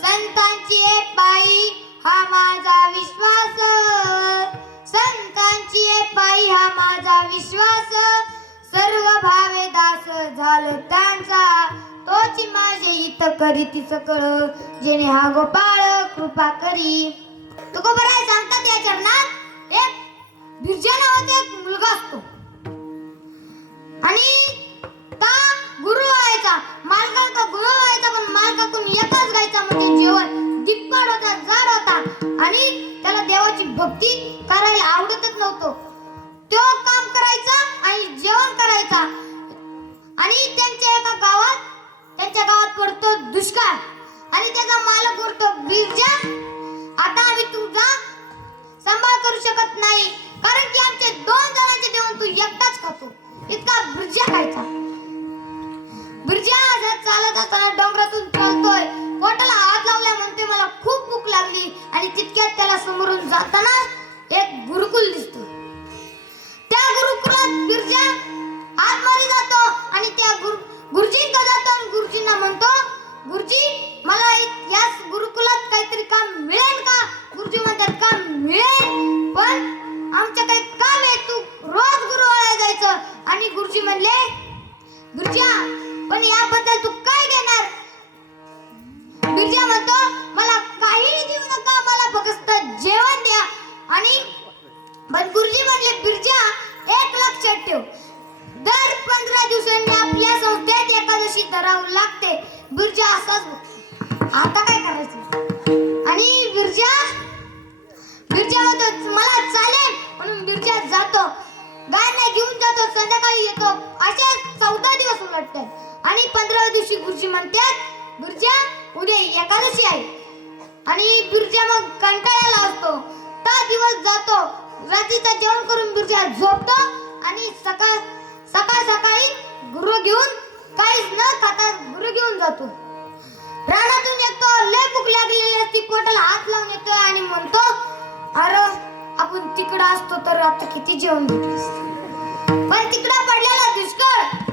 संतांची एक बाई हा माझा विश्वास. संतांची एक बाई हा माझा विश्वास. सर्व भावे दास झालं त्यांचा. तोची माझे हित करी तिच कळ. जेणे हा गोपाळ कृपा करी. तुकोबराय सांगतात या चरणात एक बिरजा होते एक मुलगा असतो. आणि गुरु व्हायचा मालकाचा गुरु व्हायचा पण मालकाकडून एकच गायचा म्हणजे जेवण दिप्पड होता जाड होता. आणि त्याला देवाची भक्ती करायला आवडतच नव्हतं. तो काम करायचा आणि जेवण करायचा. आणि त्यांच्या एका गावात त्यांच्या गावात पडतो दुष्काळ. आणि त्याचा मालक उरतो बिरजा आता आम्ही तुझा सांभाळ करू शकत नाही कारण की आमचे दोन जणांचे देऊन तू एकटाच खातो. इतका बिरजा खायचा. बिरजा असं चालत असताना डोंगरातून चालतोय पोटाला हात लावल्या म्हणते मला खूप भूक लागली आणि तितक्यात त्याला समोरून जाताना एक गुरुकुल दिसतो. त्या गुरुकुलात बिरजा आतमध्ये जातो आणि त्या गुरु गुरुजींकडे जातो आणि गुरुजींना म्हणतो गुरुजी मला याच गुरुकुलात काहीतरी काम मिळेल का? गुरुजी म्हणतात काम मिळेल पण आमचं काही काम आहे तू रोज गुरुवाला जायचं. आणि गुरुजी म्हणले गुरुजी पण याबद्दल तू काय देणार बिरजा म्हणतो मला काहीही देऊ नका मला फक्त जेवण द्या. आणि पण गुरुजी म्हणले बिरजा एक लक्षात ठेव. दर पंधरा दिवसांनी आपल्या संस्थेत एकादशी धरावं लागते. बिरजा असाच आता काय करायचं? आणि बिरजा बिरजा म्हणतो मला चालेल. म्हणून बिरजा जातो. गायला घेऊन जातो संध्याकाळी येतो. असे चौदा दिवस उलटते आणि पंधराव्या दिवशी गुरुजी म्हणतात गुरुजा उद्या एकादशी आहे. आणि गुरुजा मग कंटाळ्याला असतो. ता दिवस जातो. रात्रीचा जेवण करून गुरुजा झोपतो आणि सकाळ सकाळ सकाळी गुरु घेऊन काहीच न खाता गुरु घेऊन जातो. रानातून येतो लय भूक लागलेली असती पोटाला हात लावून येतो आणि म्हणतो अरे आपण तिकडं असतो तर आता किती जेवण भेटलं? पण तिकडं पडलेला दुष्काळ.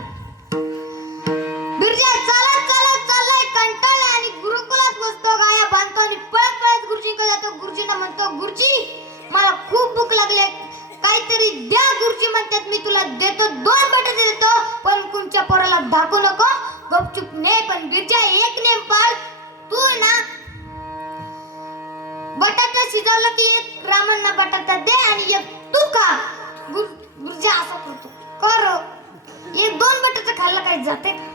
ने एक नेमपाल तू ना बटाटा शिजवलं की एक रामांना बटाटा दे आणि एक तू खा. गुर गुरुजी असं करतो. कर. एक दोन बटाटा खाल्ला काही जाते? का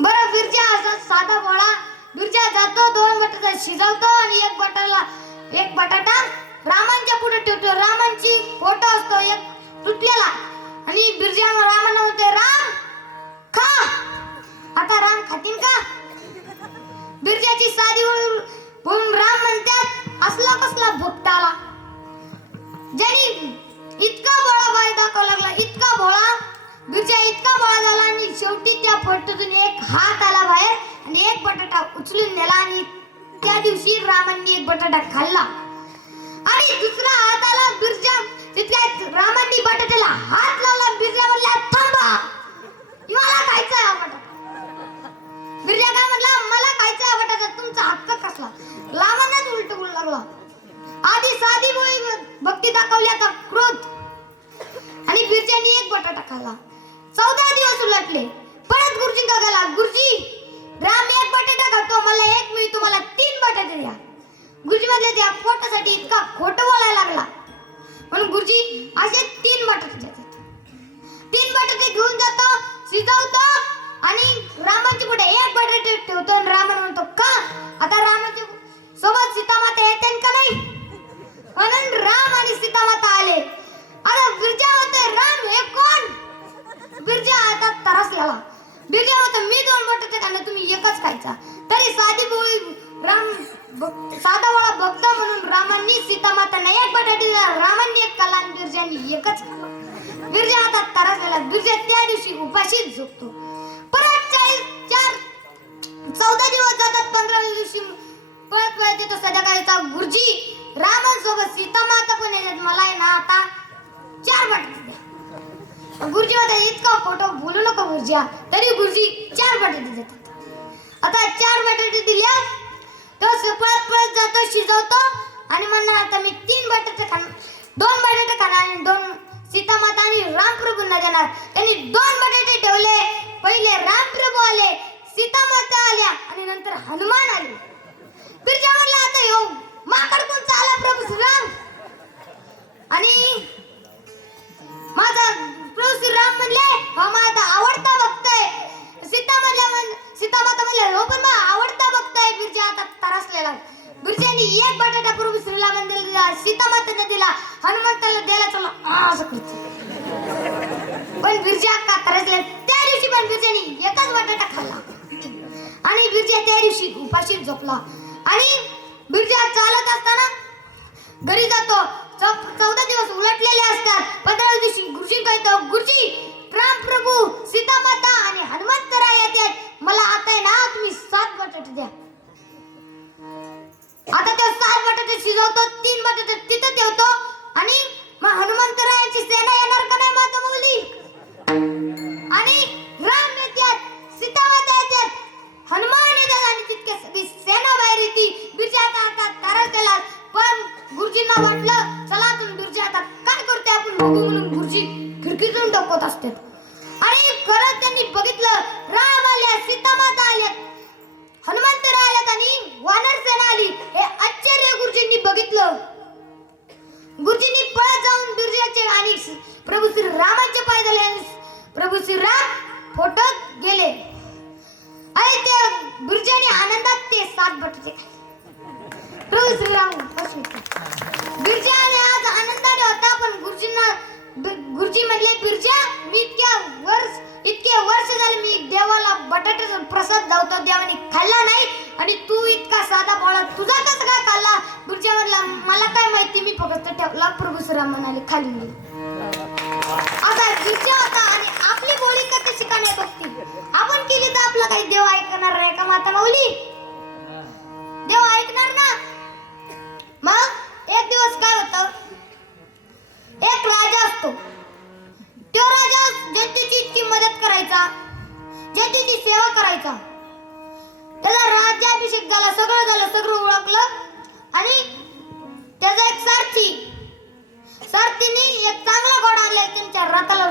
बरं बिरजा असा साधा बोळा बिरजा जातो दोन बटाटा शिजवतो आणि एक बटाला एक बटाटा रामांच्या पुढे ठेवतो. रामांची फोटो असतो एक तुटलेला. आणि बिरजा रामाला म्हणते राम खा. आता राम खातील का? बिरजाची साधी वळून वळून राम म्हणतात असला कसला भुकटाला. ज्यानी इतका भोळा बाय दाखवा लागला इतका भोळा बिरजा इतका भोळा झाला आणि शेवटी त्या फटतून एक हात आला बाहेर आणि एक बटाटा उचलून नेला आणि त्या दिवशी रामांनी एक बटाटा खाल्ला. आणि दुसरा हात आला बिरजा तितक्यात रामांनी बटाट्याला हात लावला बिरजा म्हणला थांबा मला खायचा आहे हा बटाटा. बिरजा काय म्हणला मला खायचं आवडत तुमचा हक्क कसला? लावानाच उलट बोलू लागला. आधी साधी बोळी भक्ती दाखवली आता क्रोध. आणि बिरजानी एक बटाटा खाल्ला. चौदा दिवस उलटले. परत गुरुजी गेला गुरुजी राम एक बटाटा खातो. मला एक मिळतो मला तीन बटाटे द्या. गुरुजी म्हणले त्या पोटासाठी इतका खोटं बोलायला लागला. म्हणून गुरुजी असे तीन बटाटे देतात तीन बटाटे घेऊन जातो शिजवतो आणि रामाची पुढे एक बटाटे ठेवतो आणि रामन म्हणतो का? आता रामाची सोबत सीतामाता येते का नाही? म्हणून राम आणि सीता माता आले. आता बिरजा होते राम हे कोण? बिरजा आता तरसलेला बिरजा होता मी दोन बटाटे खाल्ले तुम्ही एकच खायचा. तरी साधी बोळी राम ब- साधा वाळा भक्त म्हणून रामांनी सीता सीतामातांना एक बटाटे दिला. रामांनी एक खाल्ला आणि बिरजांनी एकच खाल्ला. बिरजा आता तरसलेला बिरजा त्या दिवशी उपाशीच झोपतो. परत चार चौदा दिवस जातात पंधरा दिवशी. पळत पळत येतो संध्याकाळीचा गुरुजी. रामांसोबत सीता माता पण येतात. मला आहे ना आता चार बटाटे गुरुजी म्हणतात इतका खोटं बोलू नको गुरुजी तरी गुरुजी चार बटाटे देतात आता चार बटाटे दिल्या. तो पळत पळत जातो शिजवतो. आणि म्हणणार आता मी तीन बटाटे खाणार दोन बटाटे खाणार आणि दोन सीता माता आणि रामप्रभूंना देणार. त्यांनी दोन बटाटे ठेवले. पहिले रामप्रभू आले सीता माता आल्या आणि नंतर हनुमान आले. बिरजा म्हणला आता येऊ. माकड कोणचा आला प्रभू श्रीराम. आणि माझा प्रभू श्रीराम म्हणले हा माझा आवडता भक्त आहे सीता म्हणल्या म्हण सीतामाता म्हणल्या हो पण आवडता भक्त आहे बिरजा आता तरसलेला. बिरजाने एक बटाटा प्रभू श्रीराम दिला सीतामाताने दिला. हनुमंताला दिला चला असं करतो पण बिरजा का त्या दिवशी पण बिरजाने एकच बटाटा खाल्ला. आणि बिरजा त्या दिवशी उपाशी झोपला. आणि बिरजा चालत असताना घरी जातो. चौदा दिवस उलटलेले असतात. पंधरा दिवशी गुरुजी कळतो गुरुजी राम प्रभू सीतामाता आणि हनुमंतराय येतात. मला आता आहे ना तुम्ही सात बटाटे द्या. आता ते सात बटाटे शिजवतो तीन बटाटे तिथं ठेवतो. आणि मग हनुमंतरायाची सेना येणार का नाही माता मौली? आणि राम येतात सीतामाता येतात हनुमान येतात आणि तितके सगळी सेना बाहेर येते बिरजा आता तारा केला. पण गुरुजींना वाटलं चला तुम्ही बिरजा आता काय करते आपण बघू म्हणून गुरुजी खिडकीतून डोकवत असतात आणि खरंच त्यांनी बघितलं राम आल्या सीतामाता आल्यात हनुमंतर आल्यात आणि वानर सेना आली. हे आश्चर्य गुरुजींनी बघितलं. गुरुजींनी पळत जाऊन बिरजाचे आणि प्रभू श्री रामाचे पाय झाले आणि प्रभू श्री राम फोटोत गेले. आणि ते बिरजाने आनंदात ते सात बटाटे खाल्ले. प्रभू श्रीराम बसले बिरजाने आज आनंदाने होता पण गुरुजींना गुरुजी म्हणले बिरजा मी इतक्या वर्ष इतके वर्ष झाले मी देवाला बटाट्याचा प्रसाद धावतो देवाने खाल्ला नाही आणि तू इतका साधा बोळा तुझा कसा काय खाल्ला? बिरजा म्हणला मला काय माहिती मी फक्त ठेवला. प्रभू श्रीराम म्हणाले खाली आता बिरजा होता आणि आपली बोली कशी शिकायला बघती? आपण केली तर आपला काही देव ऐकणार नाही. का माता माऊली? देव ऐकणार ना? मग एक दिवस काय होतं? एक राजा असतो. तो राजा जनतेची इतकी मदत करायचा. जनतेची सेवा करायचा. त्याला राज्याभिषेक झाला सगळं झालं सगळं ओळखलं. आणि त्याचा एक सारथी सारथीने एक चांगला घोडा आणला त्यांच्या रथाला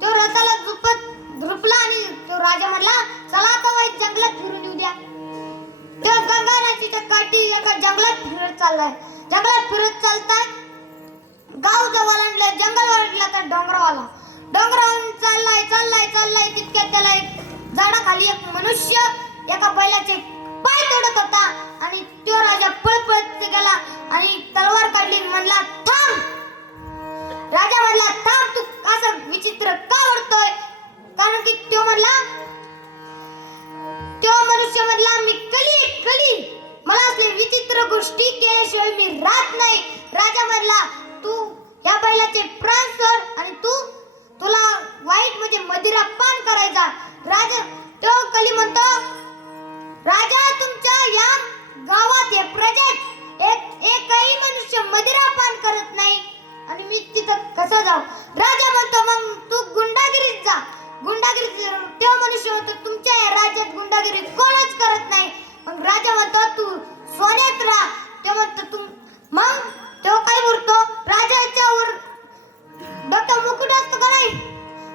तो रथाला झुपत झुपला आणि तो राजा म्हणला चला आता वाईट जंगलात फिरून येऊ द्या. तो गंगा नदीच्या काठी एका जंगलात फिरत चाललाय. जंगलात फिरत चालताय गाव जवळ आणलं जंगल वाढलं तर डोंगरावाला. डोंगरावरून चाललाय चाललाय चाललाय तितक्यात त्याला एक झाडाखाली एक मनुष्य एका बैलाचे पाय तोडत होता आणि तो राजा पळपळत पळत गेला आणि तलवार काढली म्हणला थांब राजा म्हणला थांब तू असं विचित्र का वाटतोय कारण की तो म्हणला तो मनुष्य म्हणला मी कली कली मला असले विचित्र गोष्टी केल्याशिवाय मी राहत नाही. राजा म्हणला तू या बैलाचे प्राण सोड आणि तू तुला वाईट म्हणजे मदिरा पान करायचा. राजा तो कली म्हणतो राजा तुमच्या या गावात हे प्रजेत एक एकही मनुष्य मदिरा पान करत नाही. आणि मी तिथं कसं जाऊ? राजा म्हणतो मग तू गुंडागिरीत जा. गुंडागिरीत तो मनुष्य म्हणतो तुमच्या या राज्यात गुंडागिरी कोणच करत नाही. मग राजा म्हणतो तू सोन्यात राहा. ते म्हणतो तुम मग तो काय बोलतो? राजाच्यावर डोक्या मुकुट असतो का नाही?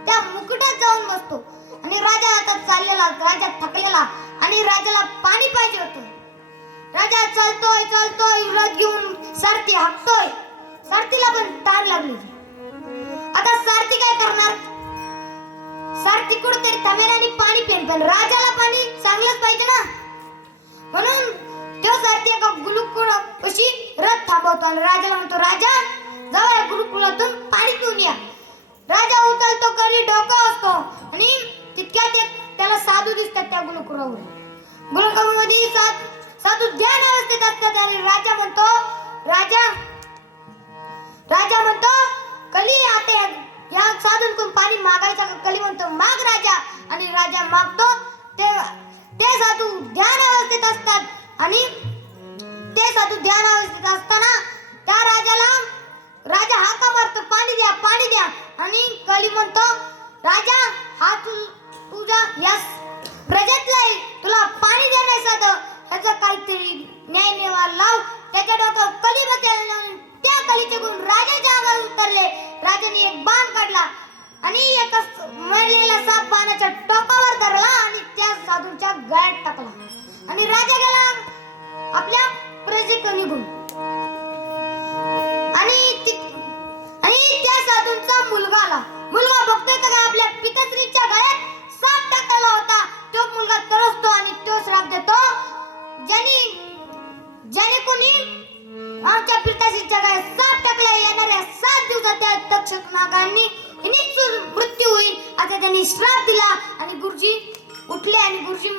त्या मुकुटात जाऊन बसतो. आणि राजा आता चाललेला राजा थकलेला आणि राजाला पाणी पाहिजे होतं. राजा चालतोय चालतोय रथ घेऊन सरती हाकतोय. सारथीला पण तार लागली. आता सारथी काय करणार? सारथी कुठेतरी थांबेल आणि पाणी पेन पण राजाला पाणी चांगलंच पाहिजे ना. म्हणून तो सारथी एका अशी रथ थांबवतो आणि राजाला म्हणतो राजा जाऊ या गुरुकुळातून पाणी पिऊन या. राजा उचलतो कधी डोकं असतो आणि तितक्यात एक त्याला साधू दिसतात त्या गुलुकुळावर. गुलुकुळामध्ये साधू ध्यान अवस्थेत असतात आणि राजा म्हणतो राजा राजा म्हणतो कली आते या साधून कोण पाणी मागायचा कली म्हणतो माग राजा. आणि राजा मागतो ते ते साधू ध्यान अवस्थेत असतात. आणि ते साधू ध्यान अवस्थेत असताना त्या राजाला राजा हाका मारतो पाणी द्या पाणी द्या. आणि कली म्हणतो राजा हा तू तुझा या प्रजेतला तुला पाणी देण्यासाठी ह्याचा काहीतरी न्याय नेवा लाव. त्याच्या डोक्यावर कली बदल कलीचे गुण राजाच्या अंगावर उतरले. राजाने एक बाण काढला आणि एक मरलेला साप बाणाच्या टोकावर धरला आणि त्या साधूंच्या गळ्यात टाकला. आणि राजा गेला आपल्या प्रजेकडे निघून. आणि आणि त्या साधूंचा मुलगा आला. मुलगा बघतोय का आपल्या पितश्रीच्या गळ्यात साप टाकलेला होता. तो मुलगा तरसतो आणि तो श्राप देतो. ज्याने ज्याने कोणी आमच्या पिताश्रीच्या गळ्यात साप टाकल्या येणाऱ्या सात दिवसात त्या तक्षक नागांनी हिनेच मृत्यू होईल. असा त्यांनी श्राप दिला आणि गुरुजी उठले आणि गुरुजी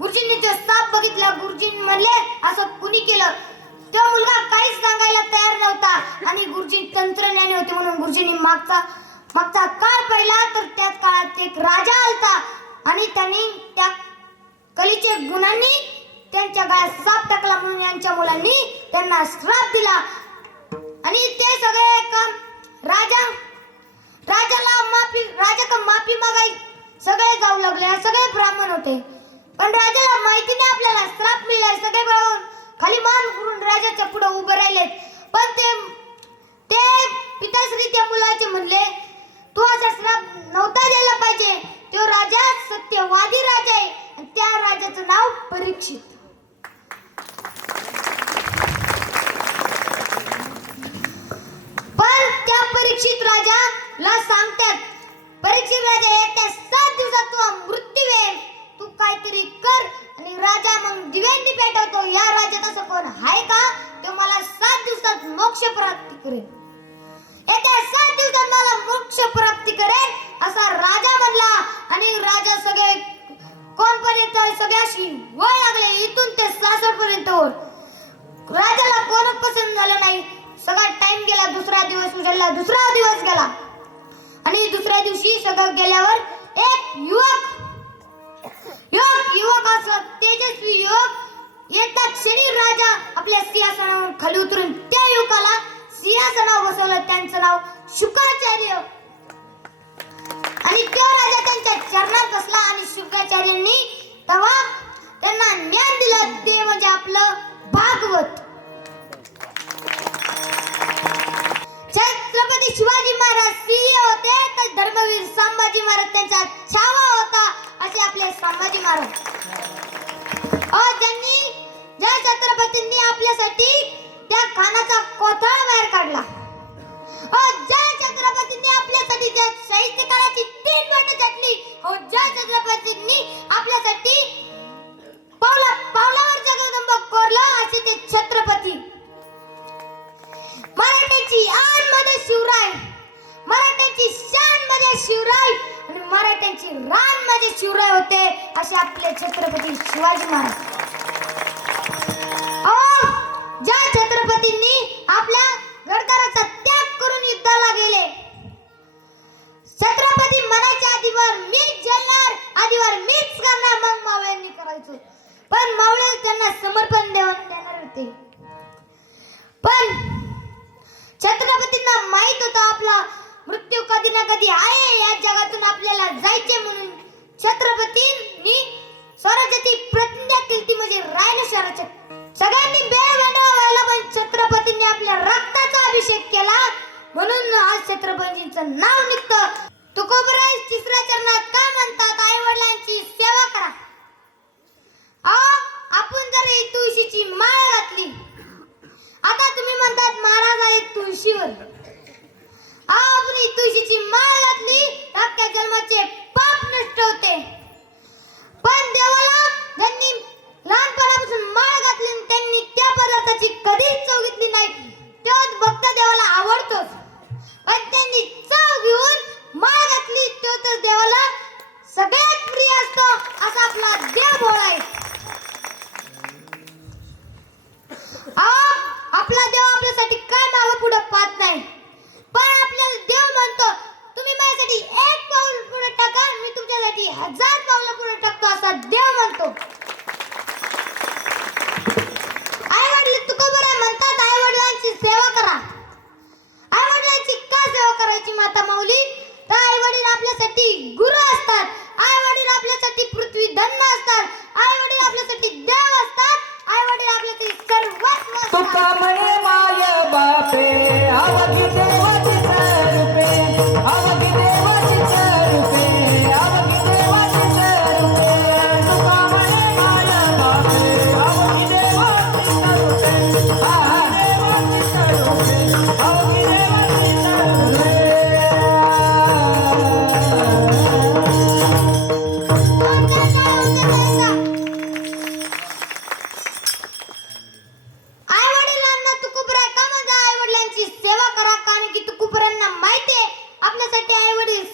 गुरुजींनी तो साप बघितला गुरुजी म्हणले असं कुणी केलं? तो मुलगा काहीच सांगायला तयार नव्हता आणि गुरुजी तंत्रज्ञानी होते म्हणून गुरुजींनी मागचा मागचा काळ पाहिला तर त्याच काळात एक राजा आलता आणि त्यांनी त्या कलीचे गुणांनी त्यांच्या गाळ्यात साप टाकला म्हणून यांच्या मुलांनी त्यांना श्राप दिला. आणि ते सगळे काम राजा राजाला माफी राजा माफी मागाई सगळे जाऊ लागले. सगळे ब्राह्मण होते. पण राजाला माहिती नाही आपल्याला. श्राप मिळाला सगळे मिळून खाली मान करून राजाच्या पुढे उभे राहिले पण ते ते पिताश्री त्या मुलाचे म्हणले तू असा श्राप नव्हता द्यायला पाहिजे. तो राजा सत्यवादी राजा आहे. आणि त्या राजाचं नाव परीक्षित. परीक्षित राजा राजाला सांगतात परीक्षित राजा येत्या सात दिवसात तुझा मृत्यू येईल. तू काहीतरी कर आणि राजा मग दिव्यांनी पेटवतो. या राजा असं कोण आहे का? तो मला सात दिवसात मोक्ष प्राप्ती करेल. येत्या सात दिवसात मला मोक्ष प्राप्ती करेल असा राजा म्हणला. आणि राजा सगळे कोण पर्यंत सगळ्याशी वय लागले. इथून ते सासर पर्यंत राजाला कोण पसंत झालं नाही. सगळा टाइम गेला दुसरा दिवस उजळला दुसरा दिवस गेला. आणि दुसऱ्या दिवशी सगळं गेल्यावर एक युवक युवक युवक असं तेजस्वी युवक येतात शनी राजा आपल्या सिंहासनावर खाली उतरून त्या युवकाला सिंहासनावर बसवलं. त्यांचं नाव शुक्राचार्य. आणि तो राजा त्यांच्या चरणात बसला आणि शुक्राचार्यांनी तेव्हा त्यांना ज्ञान दिलं. ते म्हणजे आपलं भागवत. छत्रपती शिवाजी महाराज सिंह होते तर धर्मवीर संभाजी महाराज त्यांचा छावा होता असे आपले संभाजी महाराज. अ ज्यांनी ज्या छत्रपतींनी आपल्यासाठी त्या खानाचा कोथळा बाहेर काढला. अ ज्या छत्रपतींनी आपल्यासाठी त्या साहित्यकाराची तीन बंड छाटली हो ज्या छत्रपतींनी आपल्यासाठी पावला पावलावर जगदंब कोरलं असे ते छत्रपती. मराठ्याची आनमध्ये शिवराय. मराठ्याची शानमध्ये शिवराय आणि मराठ्यांची रानमध्ये शिवराय होते असे आपले छत्रपती शिवाजी महाराज. ज्या छत्रपतींनी म्हणतात महाराज एक तुळशीवर. आपली तुळशीची माळ घातली तर जन्माचे पाप नष्ट होते. पण देवाला त्यांनी लहानपणापासून माळ घातली त्यांनी त्या पदार्थाची कधीच चव घेतली नाही तोच भक्त देवाला आवडतोच पण त्यांनी चव घेऊन माळ घातली तो तर देवाला सगळ्यात प्रिय असतो असा आपला देव भोळा आहे. आपला देव पुढे पाहत नाही. पण आपल्याला देव म्हणतो तुम्ही माझ्यासाठी एक पाऊल पुढे टाका मी तुमच्यासाठी हजार पावलं पुढे टाकतो असा देव म्हणतो.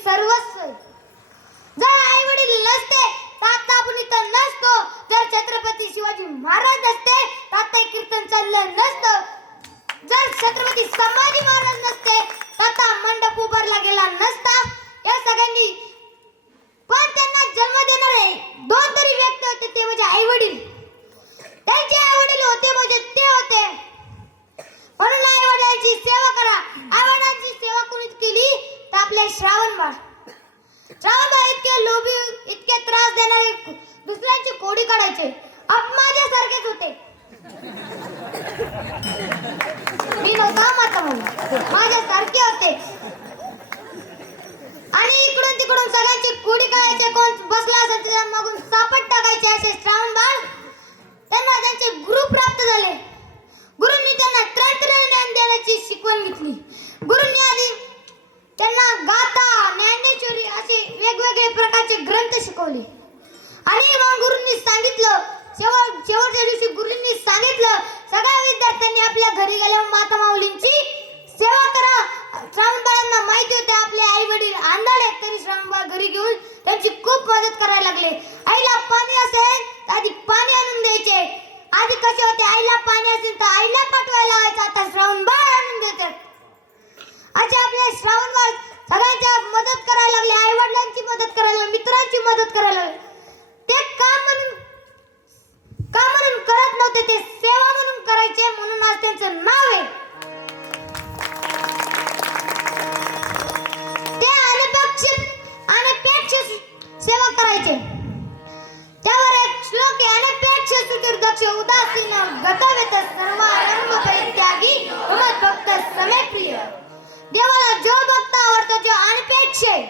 सर्वस्व. जर आई वडील नसते तर आपण नसतो. जर छत्रपती शिवाजी महाराज असते तर कीर्तन चाललं नसतं. जर छत्रपती संभाजी महाराज नसते तर मंडप उभारला गेला नसता. या सगळ्यांनी पण त्यांना जन्म देणारे दोन तरी व्यक्ती होते ते म्हणजे आई वडील. त्यांचे आई वडील होते म्हणजे ते होते. म्हणून आई वडिलांची सेवा करा. आई वडिलांची सेवा कोणी केली? आपले श्रावण बाळ श्रावण बाळ इतके लोभी इतके त्रास देणारे दुसऱ्यांची कोडी काढायचे. आप माझ्यासारखेच होते. मी नव्हता माता म्हणून. माझ्यासारखे होते. आणि इकडून तिकडून सगळ्यांची कोडी काढायचे कोण बसला असेल त्याच्या मागून सापट टाकायचे असे श्रावण बाळ त्यांना त्यांचे गुरु प्राप्त झाले गुरुंनी त्यांना तंत्रज्ञान देण्याची शिकवण घेतली गुरुंनी आधी त्यांना गाथा ज्ञानेश्वरी असे वेगवेगळे प्रकारचे ग्रंथ शिकवले आणि मग गुरुंनी सांगितलं शेवट शेवटच्या दिवशी गुरुंनी सांगितलं सगळ्या विद्यार्थ्यांनी आपल्या घरी गेल्यावर माता माऊलींची सेवा करा श्रावणबाळांना माहिती होते आपले आई वडील आंधळे आहेत तरी श्रावणबाळ घरी घेऊन त्यांची खूप मदत करायला लागले आईला पाणी असेल तर आधी पाणी आणून द्यायचे आधी कसे होते आईला पाणी असेल तर आईला पाठवायला लावायचं आता श्रावणबाळ आणून देतात असे आपले श्रावणबाळ सगळ्यांच्या मदत करायला लागले आई वडिलांची मदत करायला लागले मित्रांची मदत करायला लागले ते काम म्हणून का म्हणून करत ते सेवा म्हणून करायचे म्हणून आज त्यांचं नाव आहे. ते अनपेक्षित अनपेक्षित सेवा करायचे. त्यावर एक श्लोक आहे अनपेक्ष सुदीर्घक्ष उदासीन गतवेत सर्व आनंद परित्यागी मम भक्त समे प्रिय. देवाला जो भक्त आवडतो जो अनपेक्ष आहे.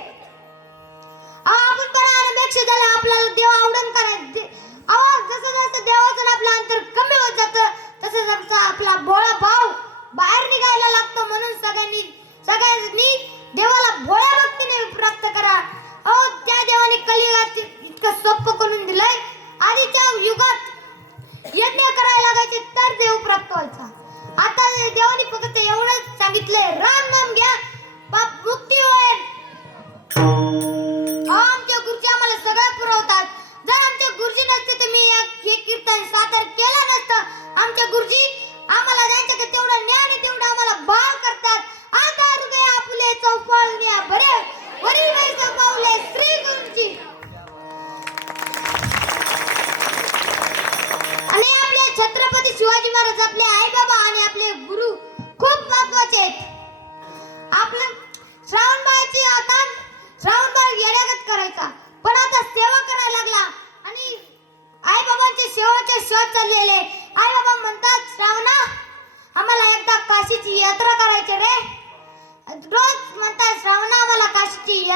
आपण पण अनपेक्ष झाला आपल्याला देव आवडून करायचं आवाज जसं जसं देवाचं आपलं अंतर कमी तसंच आमचा आपला भोळा भाव बाहेर निघायला लागतो म्हणून सगळ्यांनी सगळ्यांनी देवाला भोळ्या भक्तीने प्राप्त करा. अहो त्या देवाने कलियुगात इतकं सोपं करून दिलंय. आधीच्या युगात यज्ञ करायला लागायचे तर देव प्राप्त व्हायचा. आता देवाने फक्त एवढंच सांगितलंय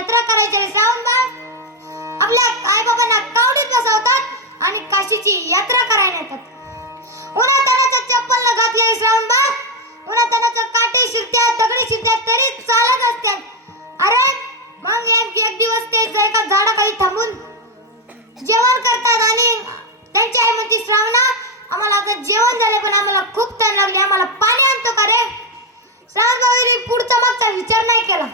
यात्रा करायची रे श्रावण बाळ आपल्या आई बाबांना कावडीत बसवतात आणि काशीची यात्रा करायला येतात. उन्हातानाचं चप्पल न घातलेले श्रावणबाळ उन्हातानाचं काटे शिरत्या दगडी शिरत्या तरी चालत असतात अरे मग एक एक दिवस ते जर एका झाडाखाली थांबून जेवण करतात आणि त्यांची आई म्हणते श्रावणा आम्हाला आता जेवण झाले पण आम्हाला खूप तण लागली आम्हाला पाणी आणतो का रे? श्रावण पुढचा मागचा विचार नाही केला.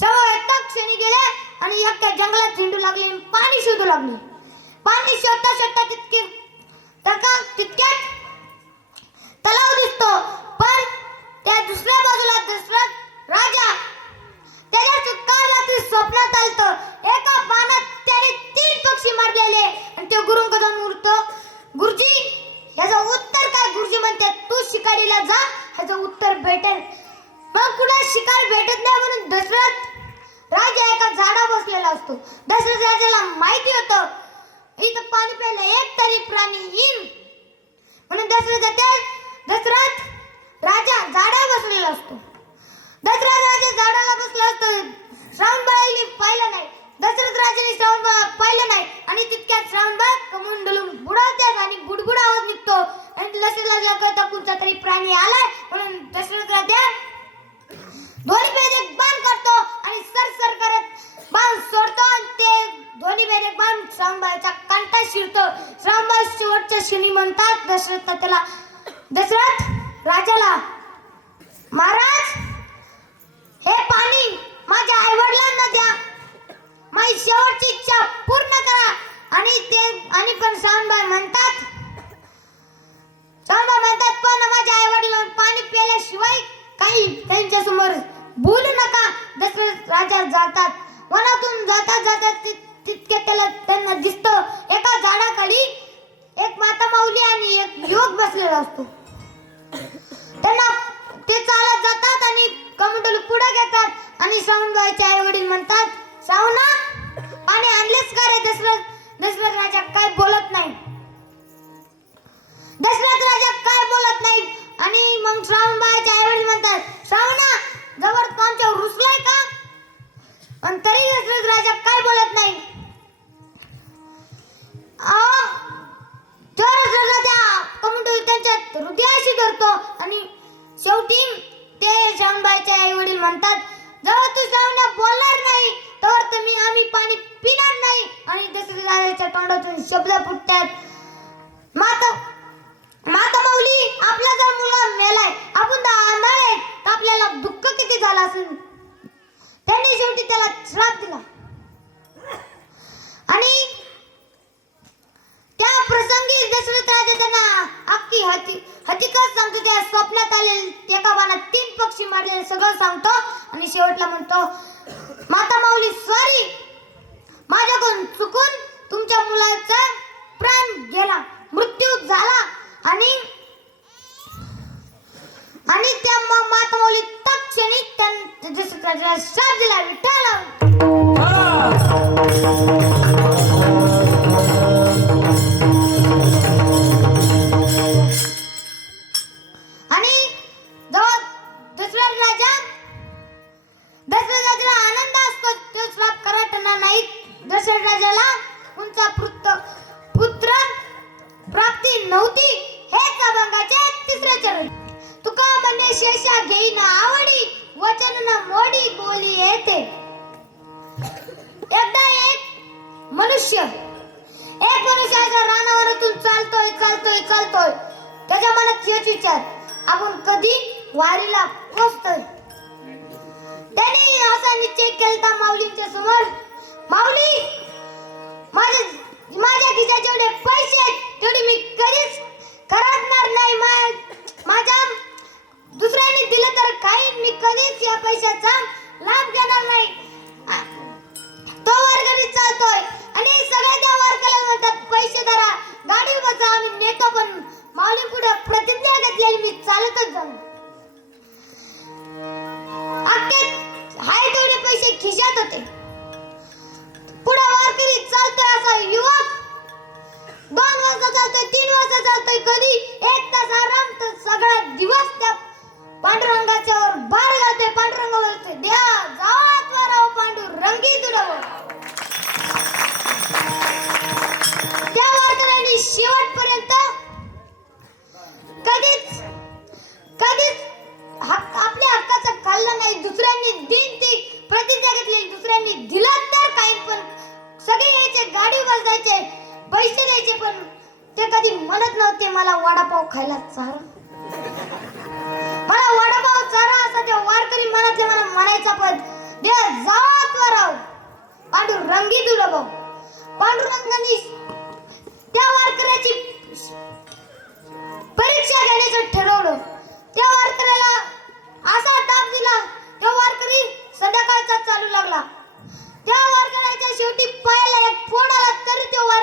श्रावण एकदा क्षणी गेले आणि एकट्या जंगलात झेंडू लागले आणि पाणी शोधू लागले. पाणी शोधता शोधता तितके तका तितक्यात तलाव दिसतो. पण त्या दुसऱ्या बाजूला दुसरा राजा त्याच्या काल ती स्वप्नात आलत. एका पानात त्याने तीन पक्षी मारलेले आणि राजाला. महाराज हे पाणी माझ्या आईवडिलांना द्या. माझी शेवटची इच्छा पूर्ण करा. आणि ते आणि पण श्रावणबाई म्हणतात श्रावणबाई म्हणतात पण माझ्या आईवडिलां पाणी प्यायल्याशिवाय काही त्यांच्यासमोर बोलू नका. दशरथ राजा जातात वनातून जाता जाता तितके त्याला त्यांना दिसतं. एका झाडाखाली एक माता माऊली आणि एक युवक बसलेला असतो. त्यांना ते चालत जातात आणि कमंडल पुढे घेतात. आणि श्रावणबाईचे आई वडील म्हणतात श्रावणा पाणी आणलेच का रे दशरथ? दशरथ राजा काय बोलत नाही. दशरथ राजा काय बोलत नाही? आणि मग श्रावणबाईचे आई वडील म्हणतात श्रावणा जवळ तू रुसलाय का? पण तरी दशरथ राजा काय बोलत नाही? त्या कमंडल त्यांच्या हृदयाशी धरतो आणि शेवटी ते श्यामबाईचे आई वडील म्हणतात जर तू श्रावण्या बोलणार नाही तर तुम्ही आम्ही पाणी पिणार नाही. आणि दशरथ राजाच्या तोंडातून शब्द फुटतात. माता माता माऊली आपला जर मुलगा मेलाय आपण तर आंधळ आहे तर आपल्याला दुःख किती झालं असेल? त्यांनी शेवटी त्याला श्राप दिला. आणि त्या प्रसंगी दशरथ राजा त्यांना अख्खी हती हकीकत सांगतो त्या स्वप्नात आलेले एका बाणात तीन पक्षी मारलेले सगळं सांगतो. आणि शेवटला म्हणतो माता माऊली सॉरी माझ्या चालतोय चालतोय. त्याच्या मनात हेच विचार. आपण कधी वारीला पोचतोय त्याने असा निश्चय केलता माऊलींच्या समोर. माऊली माझे माझ्या खिशात जेवढे पैसे आहेत तेवढे मी कधीच खराबणार नाही. माझ्या दुसऱ्याने दिलं तर काही मी कधीच या पैशाचा लाभ घेणार नाही. तो तो वर्गणी चालतोय. आणि सगळे त्या वारकऱ्याला म्हणतात पैसे धरा गाडी बसा आम्ही नेतो पण माऊली पुढे प्रतिज्ञा घेतलेली मी चालतच जाऊ. अख्खे हाय तेवढे पैसे खिशात होते. पुढे वारकरी चालतोय असा युवक. दोन वाजता चालतोय तीन वाजता चालतोय कधी? एक तास आराम तर सगळा दिवस त्या पांडुरंगाच्या वर बार घालतोय पांडुरंग द्या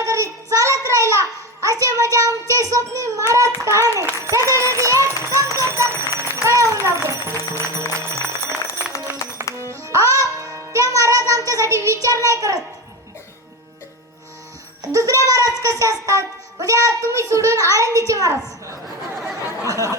तरी चालत राहिला. असे म्हणजे आमचे स्वप्नी महाराज कळाले त्याच्यासाठी एकदम करतात. काय होऊ लागलं ते महाराज आमच्यासाठी विचार नाही करत. दुसरे महाराज कसे असतात? म्हणजे आज तुम्ही सोडून आळंदीचे महाराज.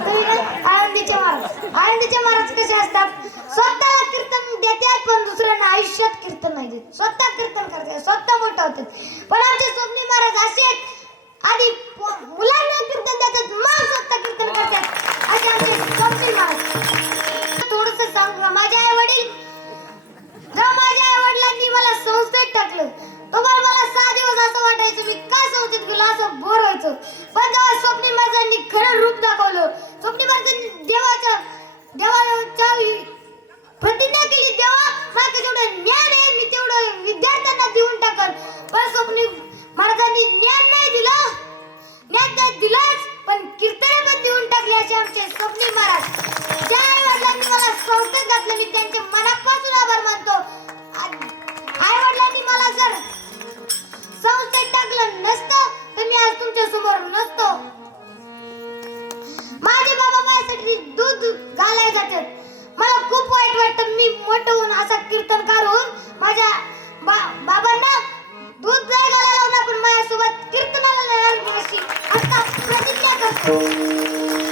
तुम्ही आळंदीचे महाराज. आळंदीचे महाराज कसे असतात? स्वतःला कीर्तन देतात पण दुसऱ्यांना आयुष्यात कीर्तन नाही देत. स्वतः कीर्तन करतात स्वतः मोठा होतात. पण आमचे स्वप्नी महाराज असे आहेत. आधी मुलांना कीर्तन देतात मग स्वतः कीर्तन करतात. असे आमचे स्वप्नी महाराज. थोडस सांग माझ्या आई वडील जेव्हा माझ्या आई वडिलांनी मला संस्थेत टाकलं. तेव्हा मला सहा दिवस असं वाटायचं मी काय संस्थेत